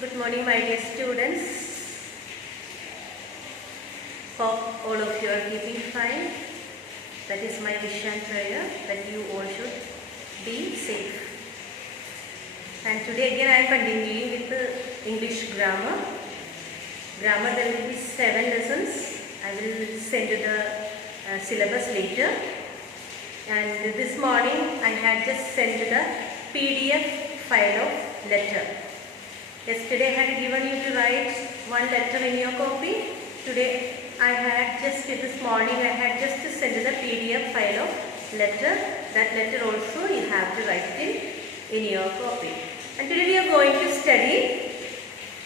Good morning, my dear students. Hope all of you are keeping fine. That is my wish and prayer, that you all should be safe. And today again I am continuing with the English grammar. Grammar, there will be 7 lessons. I will send you the syllabus later. And this morning I had just sent the PDF file of letter. Yesterday I had given you to write one letter in your copy. Today I had just, this morning I had just sent the PDF file of letter. That letter also you have to write it in your copy. And today we are going to study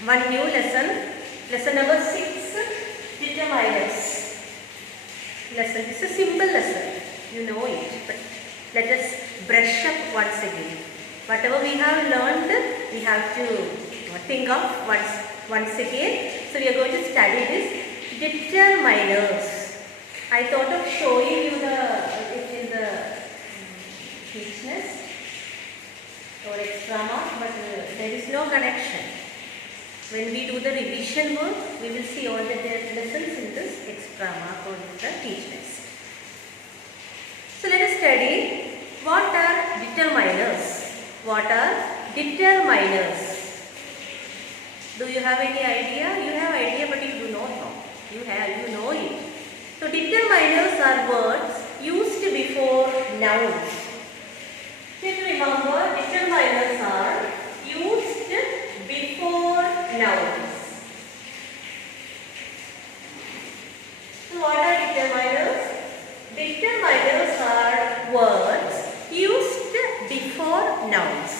one new lesson. Lesson number 6, determiners. Lesson. It's a simple lesson. You know it. But let us brush up once again. Whatever we have learned, we have to think of once again. So we are going to study this determiners. I thought of showing you it in the teachness or extra mark, but there is no connection. When we do the revision work, we will see all the lessons in this extra mark or the teachness. So let us study what are determiners. What are determiners? Do you have any idea? You have idea, but you do not know. You know it. So determiners are words used before nouns. Please remember, determiners are used before nouns. So what are determiners? Determiners are words used before nouns.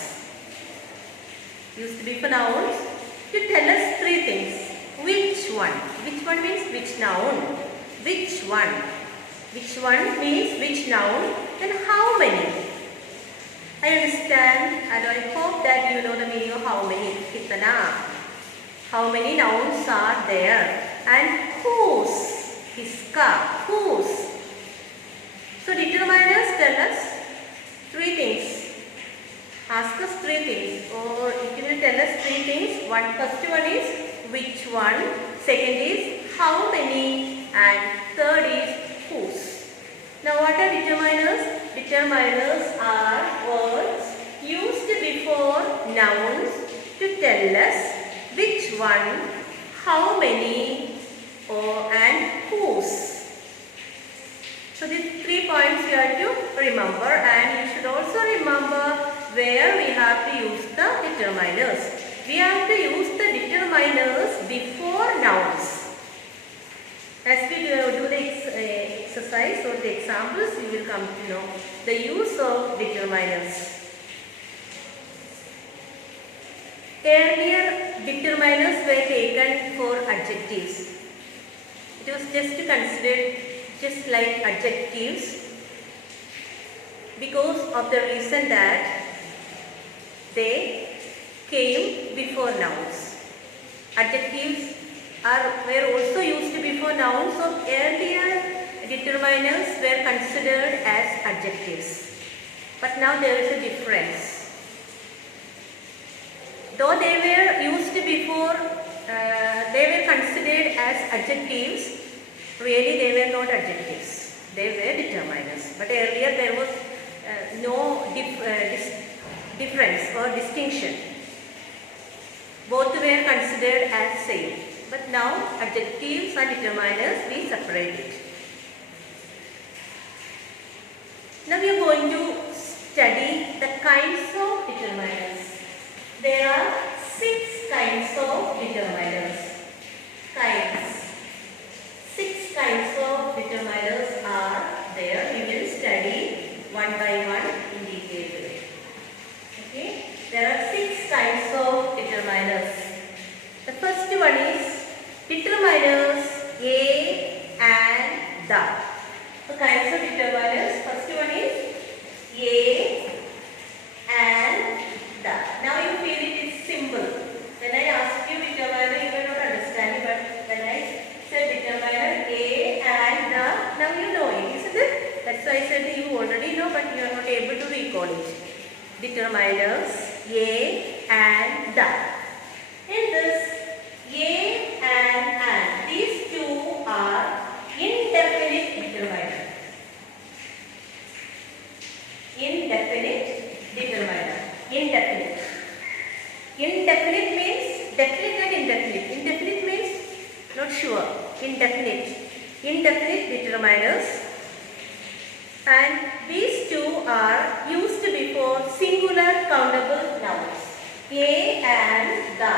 Used before nouns to tell us 3 things. Which one? Which one means which noun? Which one? Which one means which noun? And how many? I understand and I hope that you know the meaning of how many. Kitana. How many nouns are there? And whose? Kiska. Whose? So determiners tell us 3 things. Ask us 3 things, or it will tell us 3 things. First one is which one, second is how many, and third is whose. Now what are determiners? Determiners are words used before nouns to tell us which one, how many, and whose. So these 3 points you have to remember, and you should also remember where we have to use the determiners. We have to use the determiners before nouns. As we do the exercise or the examples, we will come to know the use of determiners. Earlier, determiners were taken for adjectives. It was just considered just like adjectives because of the reason that they came before nouns. Adjectives were also used before nouns, so earlier determiners were considered as adjectives. But now there is a difference. Though they were used before, they were considered as adjectives, really they were not adjectives. They were determiners. But earlier there was no difference or distinction. Both were considered as same. But now adjectives and determiners we separate it. Now we are going to study the kinds of determiners. There are 6 kinds of determiners. Kinds. 6 kinds of determiners are there. We will study one by one in detail. Okay? There are 6 kinds of determiners. The first one is determiners A and the. So kinds of determiners, first one is A and the. Now you feel it is simple. When I asked you determiner, you were not understanding, but when I said determiner A and the, now you know it, isn't it? That's why I said you already know, but you are not able to recall it. Determiners A and the. In Indefinite means definite and indefinite. Indefinite means not sure. Indefinite. Indefinite determiners. And these two are used before singular countable nouns. A and the.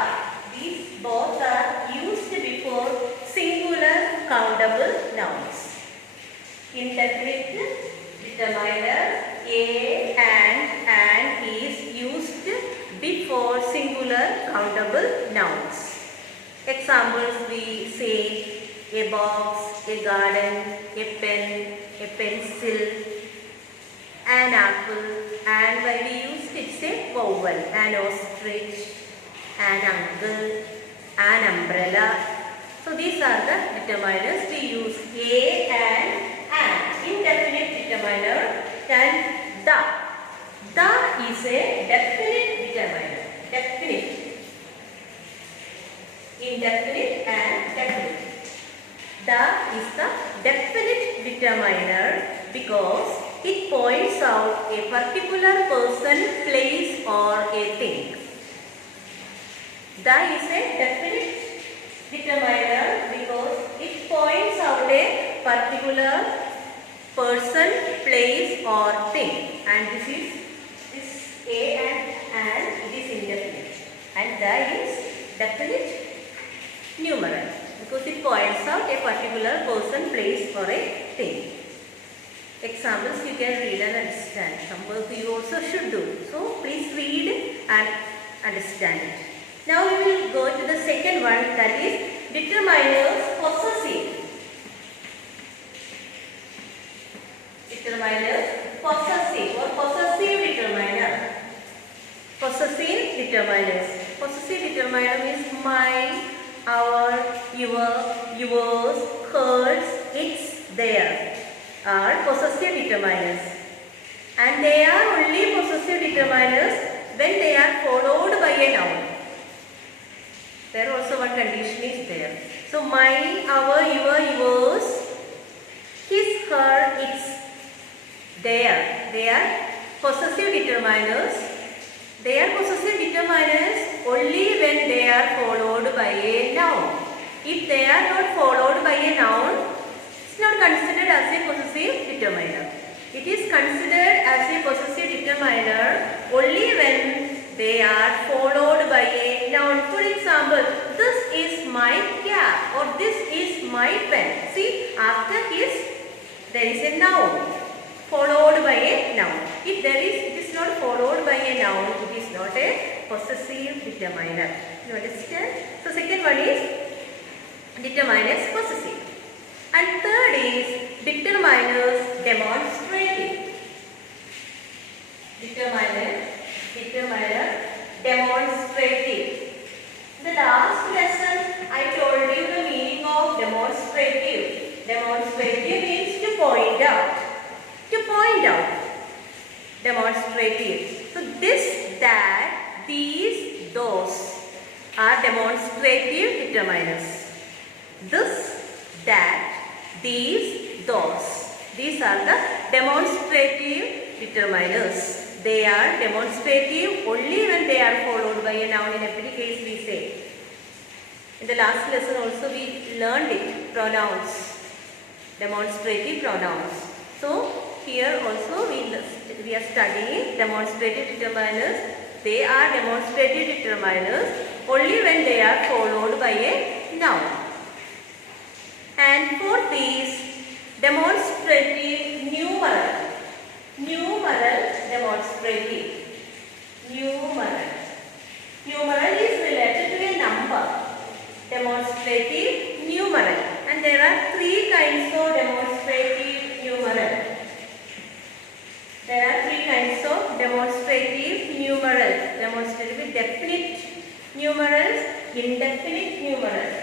These both are used before singular countable nouns. Indefinite determiner a and is used before singular countable nouns. Examples we say a box, a garden, a pen, a pencil, an apple, and when we use it's a vowel, an ostrich, an uncle, an umbrella. So these are the determiners we use, a and indefinite determiner, and the. The is a definite determiner. Definite. Indefinite and definite. The is the definite determiner because it points out a particular person, place, or a thing. The is a definite determiner because it points out a particular person, place, or thing. And this is a and it is indefinite. And the is definite numeral because it points out a particular person, place, or a thing. Examples you can read and understand. Some work you also should do. So please read and understand it. Now we will go to the second one, that is determiners possessive. Determiners possessive or possessive determiner. Possessive determiners. Possessive determiner means mine, our, your, yours, hers, its, their are possessive determiners. And they are only possessive determiners when they are followed by a noun. There also one condition is there. So mine, our, your, yours, his, her, its, their. They are possessive determiners. They are possessive determiners only when they are followed by a noun. If they are not followed by a noun, it's not considered as a possessive determiner. It is considered as a possessive determiner only when they are followed by a noun. For example, this is my cap or this is my pen. See, after his there is a noun followed by a noun. If it is not followed by a noun, it is not a possessive determiner. You understand? So second one is determiners possessive. And third is determiners demonstrative. Determiner demonstrative. In the last lesson, I told you the meaning of demonstrative. Demonstrative means to point out. To point out. Demonstrative. So this, that, these, those are demonstrative determiners. This, that, these, those. These are the demonstrative determiners. They are demonstrative only when they are followed by a noun. In every case we say. In the last lesson also we learned it. Pronouns. Demonstrative pronouns. So here also we are studying demonstrative determiners. They are demonstrative determiners only when they are followed by a noun. And for these, demonstrative numeral. Numeral demonstrative. Numeral. Numeral is related to a number. Demonstrative numeral. And there are three kinds of demonstrative numeral. There are three kinds of demonstrative numerals. Demonstrative with definite numerals, indefinite numerals.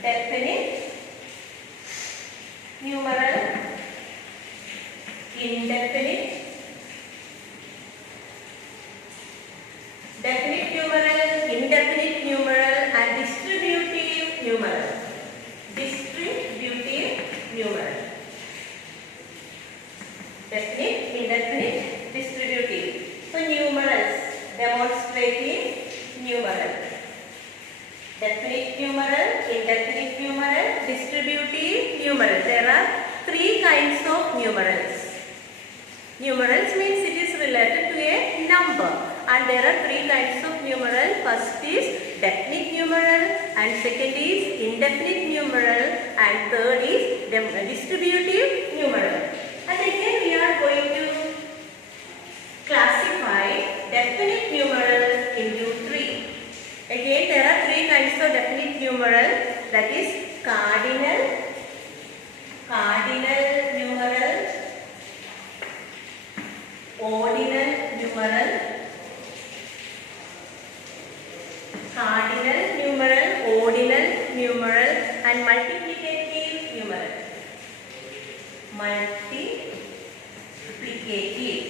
Definite numeral, indefinite, definite numeral, indefinite numeral, and distributive numeral. Distributive numeral. Definite, indefinite, distributive. So numerals, demonstrative numeral. numeral. Definite numeral, indefinite numeral, distributive numeral. There are three kinds of numerals. Numerals means it is related to a number, and there are three kinds of numeral. First is definite numeral, and second is indefinite numeral, and third is distributive numeral. And again we are going to classify definite numeral into three. Again there are three kinds of definite numeral, that is cardinal numeral, ordinal numeral, cardinal numeral, ordinal numeral, and multiplicative numeral. Multiplicative.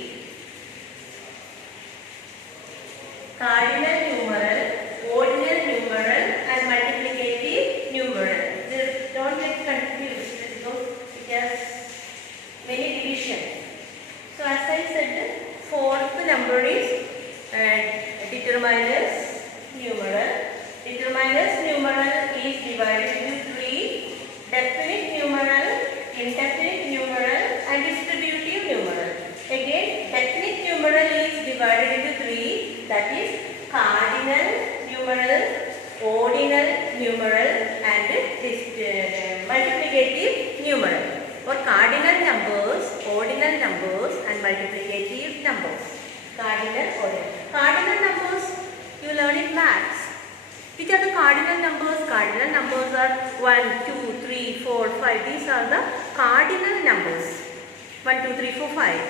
Cardinal numeral, ordinal numeral, and multiplicative numeral. Don't get confused because it has many divisions. So as I said, fourth number is determiners numeral. Determiners numeral is divided into three: definite numeral, indefinite numeral, and distributive numeral. Again, definite numeral is divided into three, that is cardinal numeral, ordinal numeral, and multiplicative numeral. For cardinal numbers, ordinal numbers, and multiplicative numbers. Cardinal, ordinal. Cardinal numbers you learn in maths. Which are the cardinal numbers? Cardinal numbers are 1, 2, 3, 4, 5. These are the cardinal numbers. 1, 2, 3, 4, 5.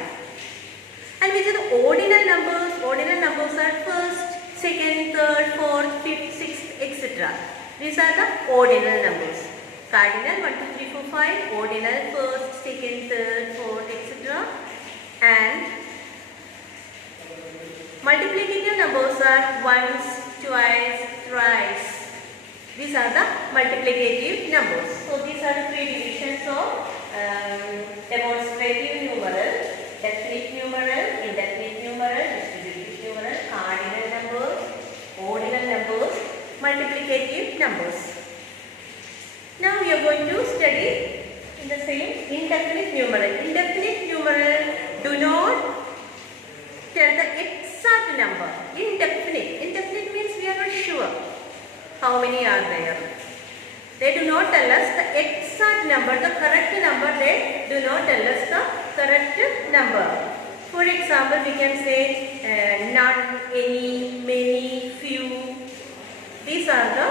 And which are the ordinal numbers? Ordinal numbers are first, second, third, fourth, fifth, sixth, etc. These are the ordinal numbers. Cardinal 1, 2, 3, 4, 5. Ordinal first, second, third, fourth, etc. And multiplicative numbers are once, twice, thrice. These are the multiplicative numbers. So these are the three divisions of demonstrative numeral, definite numeral, indefinite numeral, distributive numeral, cardinal numbers, ordinal numbers, multiplicative numbers. Now we are going to study in the same indefinite numeral. Indefinite numeral do not tell the exact number. Indefinite. Indefinite means we are not sure how many are there. They do not tell us the exact number, the correct number. They do not tell us the correct number. For example, we can say none, any, many, few. These are the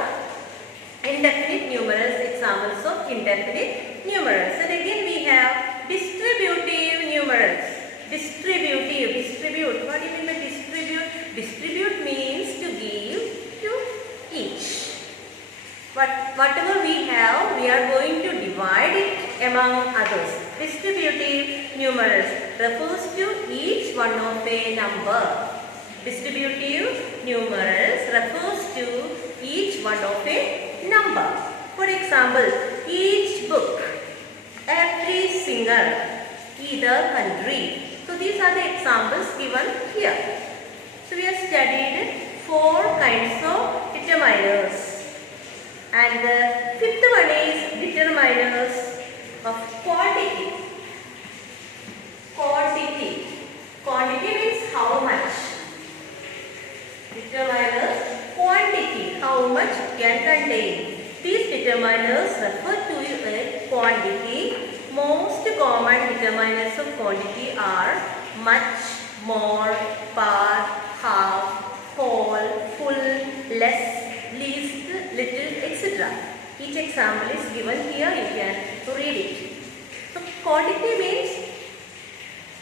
indefinite numerals, examples of indefinite numerals. And again we have distributive numerals. Distribute. What do you mean by distribute? Distribute means to give to each. Whatever we have, we are going to divide it among others. Distributive numerals refers to each one of a number. Distributive numerals refers to each one of a number. For example, each book, every singer, either country. So these are the examples given here. So we have studied four kinds of determiners. And the fifth one is determiners of quantity. Quantity means how much. Determiners, quantity, how much can contain. These determiners refer to a quantity. Most common determiners of quantity are much, more, part, half, whole, full, less, least, little, etc. Each example is given here. You can read it. So quantity means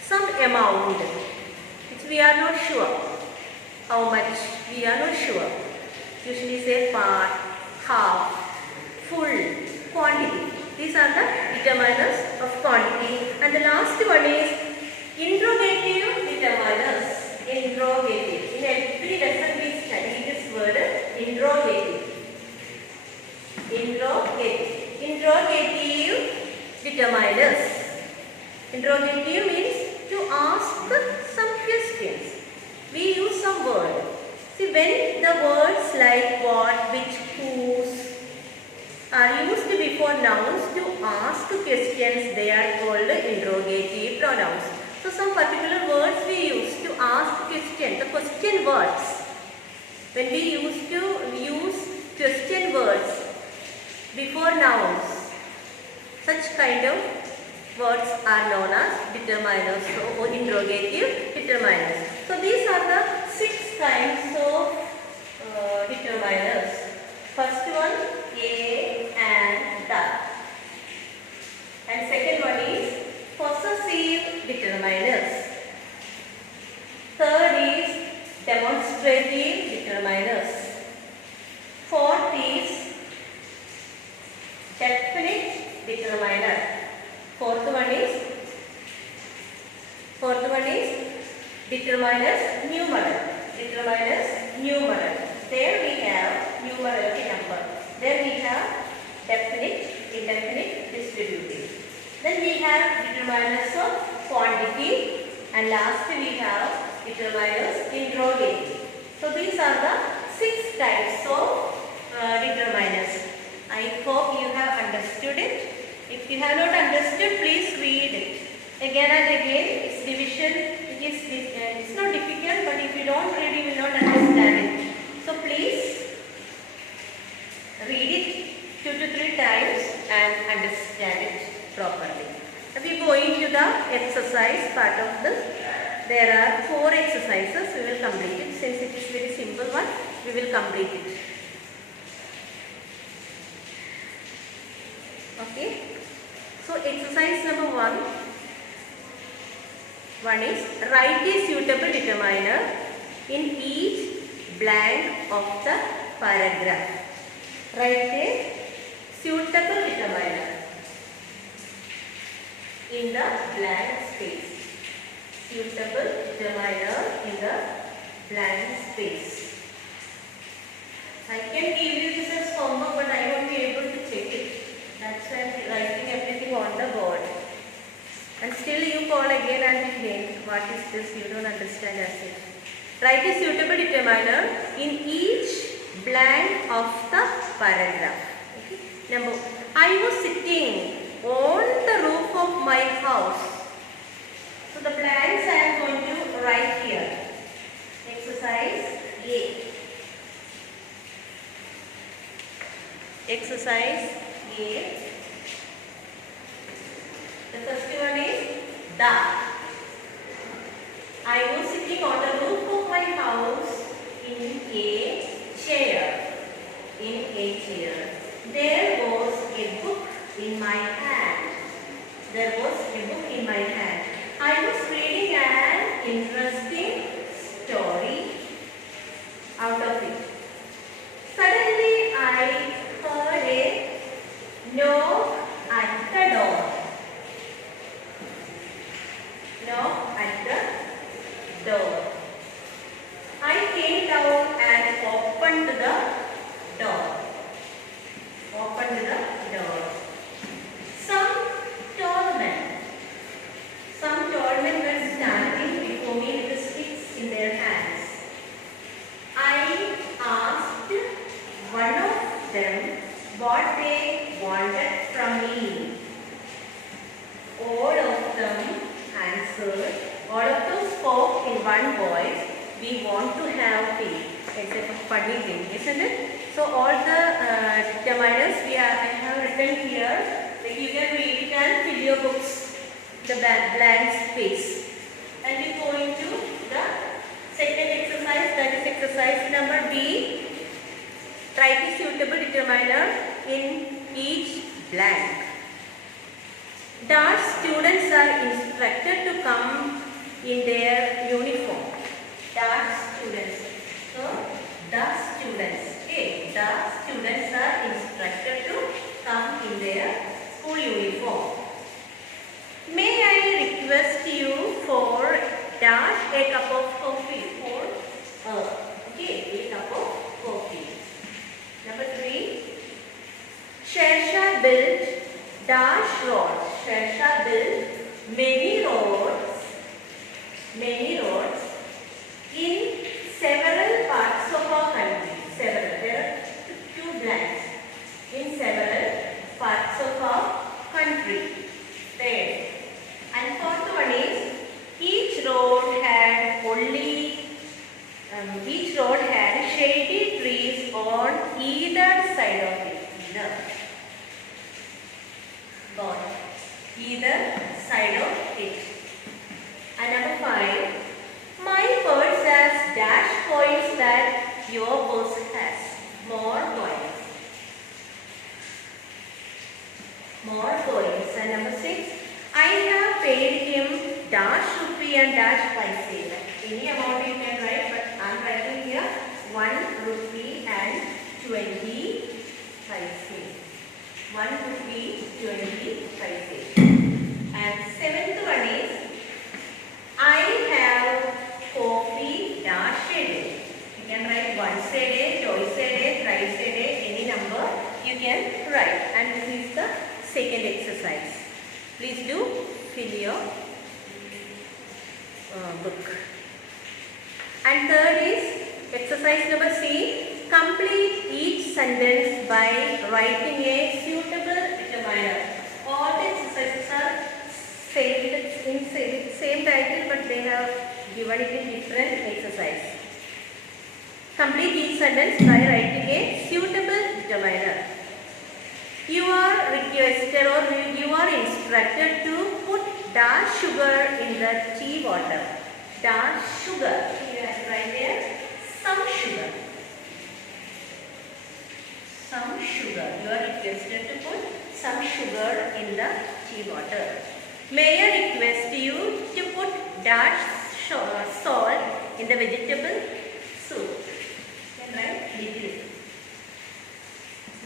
some amount which we are not sure how much. We are not sure. Usually say part, half, full, quantity. These are the determiners of quantity. And the last one is interrogative determiners. Interrogative. In every lesson we study this word interrogative. Interrogative determiners. Interrogative means to ask some questions. We use some word. See, when the words like what, which, whose are used before nouns to ask questions, they are called interrogative pronouns. So some particular words we use to ask question, the question words. When we used to use question words before nouns, such kind of words are known as determiners or interrogative determiners. So these are the 6 kinds of determiners. First one, a and the. And second one is possessive determiners. Third is demonstrative determiners. Fourth is definite determiner. Fourth one is determiners numeral. There we have numeral number. Then we have definite, indefinite, distributive. Then we have determiners of quantity, and last we have determiners interrogative. So these are the 6 types of determiners. I hope you have understood it. If you have not understood, please read it again and again. Its division, it's not difficult, but if you don't read, you will not understand it. So please read it 2 to 3 times and understand it properly. Now we go into the exercise part of this. There are 4 exercises. We will complete it. Since it is very simple one, we will complete it. Okay. So exercise number 1. One is write a suitable determiner in each blank of the paragraph. Write a suitable determiner in the blank space. Suitable determiner in the blank space. I can give you this as homework, but I won't be able to check it. That's why I'm writing everything on the board. And still you call again and again. What is this? You don't understand as it. Write a suitable determiner in each blank of the paragraph. Okay. Number, I was sitting on the roof of my house. So the blanks I am going to write here. Exercise A. Exercise A. The first one is the. I was sitting on the roof of my house in a chair. There was a book in my hand. I was reading an interesting story out of it. Suddenly I heard a knock at the door. I came down and opened the door. Some tall men were standing before me with sticks in their hands. I asked one of them what they wanted from me. All of them answered. All of them spoke in one voice. We want to have tea. It's a funny thing, isn't it? So all the determiners I have written here. Like you can read it and fill your books, the blank space. And we go into the second exercise. That is exercise number B. Write a suitable determiner in each blank. Dash students are instructed to come in their uniform. Dash students. So, the students are instructed to come in their school uniform. May I request you for dash a cup of coffee for a cup of coffee. Number 3. Sher built dash roads. Sher built many roads in several parts of on either side of it. On either side of it. And number 5, my purse has dash coins that your purse has. More coins. More coins. And number 6, I have paid him dash rupee and dash paise. Any amount you can write, but I am writing here 1 rupee and 20 paise. 1 rupee 20 paise. And 7th one is, I have coffee dash a day. You can write once a day, twice a day, thrice a day, any number you can write. And this is the second exercise. Please do fill your book. And third is exercise number C. Complete each sentence by writing a suitable determiner. All the exercises are same title, but they have given it in different exercise. Complete each sentence by writing a suitable determiner. You are requested or you are instructed to put dash sugar in the tea water. Dash sugar. You have to write there some sugar. Some sugar. You are requested to put some sugar in the tea water. May I request you to put dash salt in the vegetable soup. You can write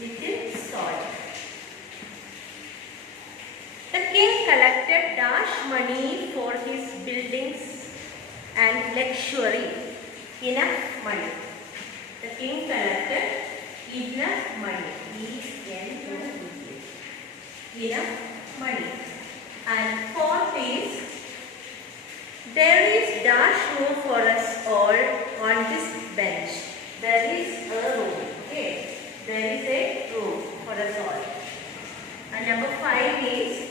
little salt. The king collected dash money for his buildings and luxury. Enough money. The king collected enough money. Enough money. And 4th is, there is dash room for us all on this bench. There is a room. Okay. There is a room for us all. And number 5 is,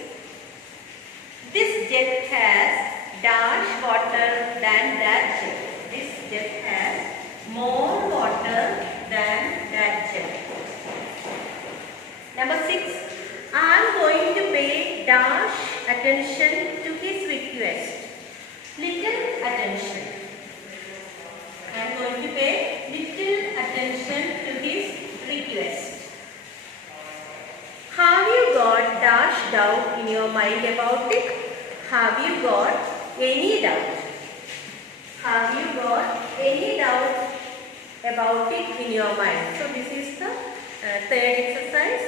this jet has dash water than that jet. This jet has more water than that jet. Number 6, I am going to pay dash attention to his request. Little attention. I am going to pay little attention to his request. Have you got dash doubt in your mind about it? Have you got any doubt? Have you got any doubt about it in your mind? So this is the third exercise.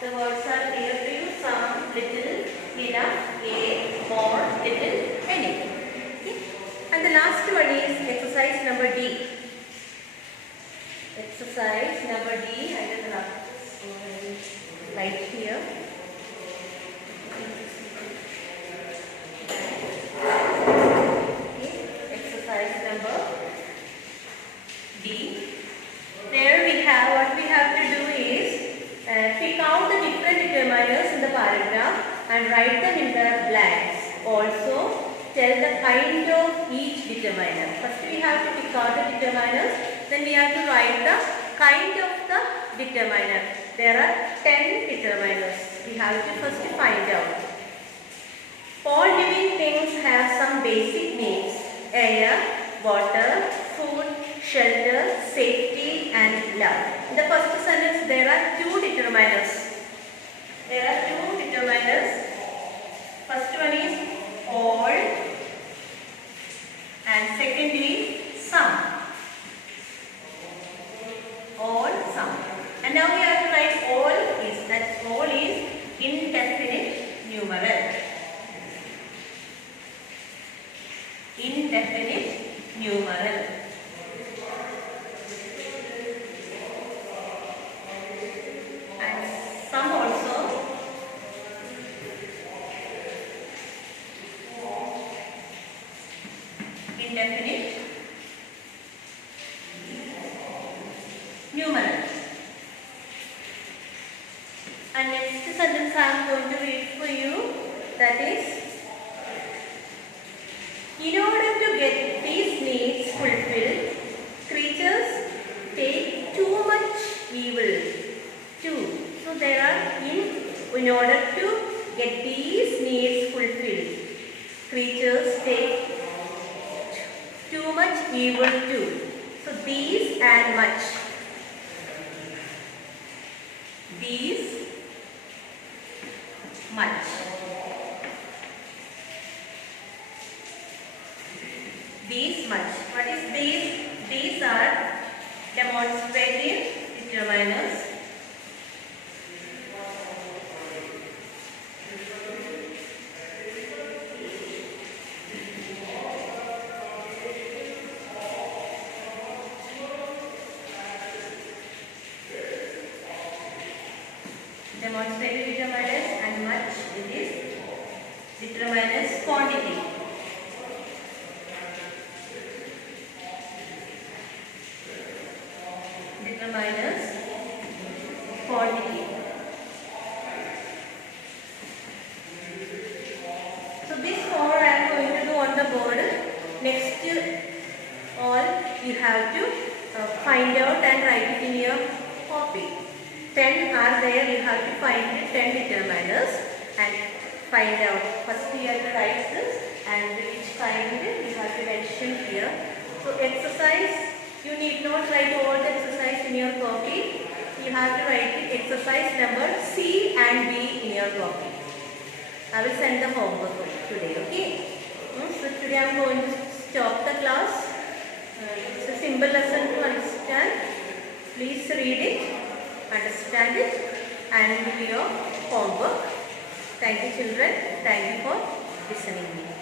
The words are clear to you. Some, little, enough, a, more, little, any. Okay. And the last one is exercise number D. Exercise number D. I will write here. Okay. Exercise number D. There we have, what we have to do is pick out the different determiners in the paragraph and write them in the blanks. Also, tell the kind of each determiner. First we have to pick out the determiners, then we have to write the kind of the determiner. There are 10 determiners. We have to first find out. All living things have some basic needs: air, water, food, shelter, safety and love. In the first sentence there are 2 determiners. There are 2 determiners. First one is all and second is some. All, some. And now we have to write all is, that all is indefinite numeral. Indefinite numeral. And some also indefinite numeral. And next sentence I am going to read for you, that is, in order to get these needs fulfilled, creatures take 2 evil. 2. So there are in order to get these needs fulfilled, creatures take too much evil too. So these and much. These much. These much. What is these? These are demonstrative determiners. Demonstrative determiners and much it is determiners quantity. Determiners quantity. So this 4 I am going to do on the board. Next all you have to find out and write it in your copy. 10 are there, you have to find the 10 determiners and find out. First you have to write this and which kind you have to mention here. So exercise, you need not write all the exercise in your copy. You have to write the exercise number C and B in your copy. I will send the homework today, okay? So today I am going to stop the class. It's a simple lesson to understand. Please read it, understand it and do your homework. Thank you children. Thank you for listening me.